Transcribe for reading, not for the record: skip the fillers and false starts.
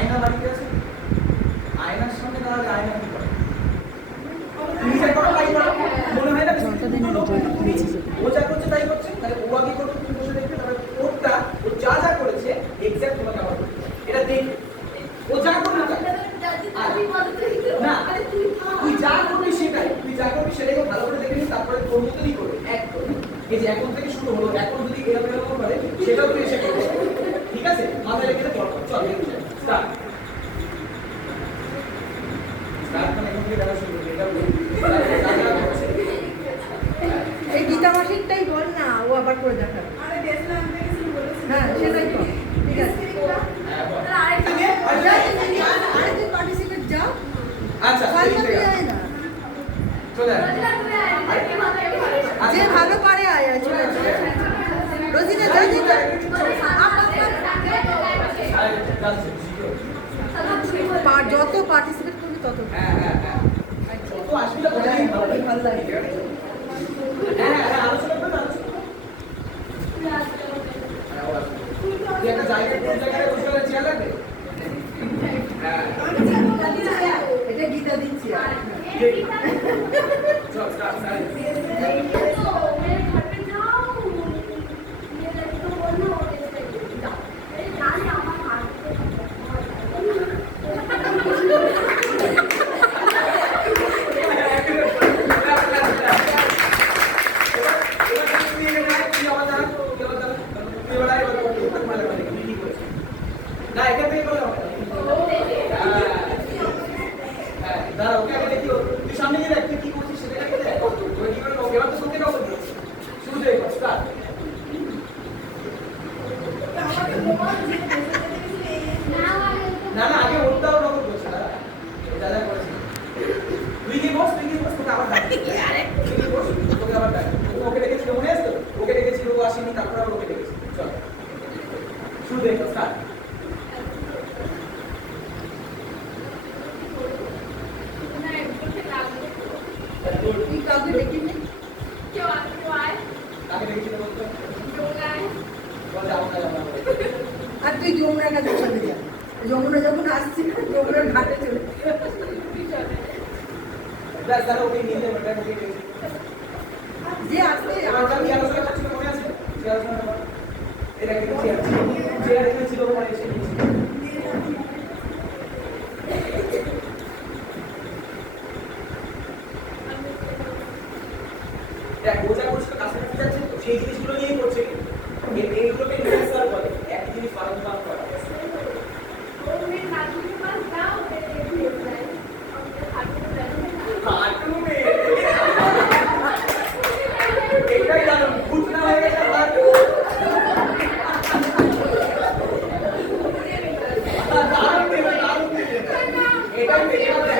আয়না বাড়িতে আছে, আয়নার সামনে দাঁড়ালে আয়না কি করে? নিজের কথা তাই করো, মনে হয় না ও যা করছে তাই করছে, তাহলে ও আগে করবে, তুমি বসে দেখবে, তাহলে ওরটা ও যা যা করেছে এক্সাক্ট তোমাকে আবার করতে হবে। এটা দেখবে ও যা করবে না, তুই যা করবি সেটাই, তুই যা করবি সেটাকে ভালো করে দেখে নিস, তারপরে তোর মতনই করবে একদম। এই যে এখন থেকে শুরু হলো, এখন যদি এরকম করে সেটাও তুই এসে করবে, ঠিক আছে? মাথায় রেখে পড়ো, চল স্টার্ট। স্টার্ট মানে এখন থেকে দেখা শুরু করবে, এটা এই গীতা মাসিকটাই বল না, ও আবার করে দেখাবে। হ্যাঁ সেটাই কর, ঠিক আছে। আরেকদিন পার্টিসিপেট যাও, আচ্ছা চলে যে ভালো পারে আয় চলে রোজিনা যা যত পার্টিসিপেট করবি তত ভালো লাগে। একটা জায়গায় কোন জায়গায় বসে গেলে চেয়ার লাগবে? এটা গীতা দিচ্ছি চল স্টার্ট না এখান থেকে বলে হবে দাঁড়া, ওকে আগে দেখি, তুই সামনে গিয়ে দেখ তুই কি করছিস সেটা দেখে দেখ, ওই কি করে এবার তো সত্যি কাউকে দিচ্ছি, শুরু থেকে স্টার্ট। না না আগে ওরটাও নকল করছে, দাদা করেছি। তুই কি বস তোকে আবার ডাক, তুই কি বস তোকে আবার ডাক, ওকে ডেকেছিল মনে আছে তো? ওকে ডেকেছিল, ও আসেনি, তারপর আবার ওকে ডেকেছি। চল শুরু থেকে স্টার্ট। আর তুই যমুনার কাছে চলে যা, যমুনা যখন আসছি না যমুনার ঘাটে চলে যে আসতে মনে আছে এটা ছিল বোঝা করছিল কাছাকাছি যাচ্ছে তো সেই জিনিসগুলো নিয়েই করছে, এইগুলোকে ইনফ্লুয়েন্সার বলে। একই জিনিস বারবার করা এটাই জানো ভূত না হয়ে গেছে এটাই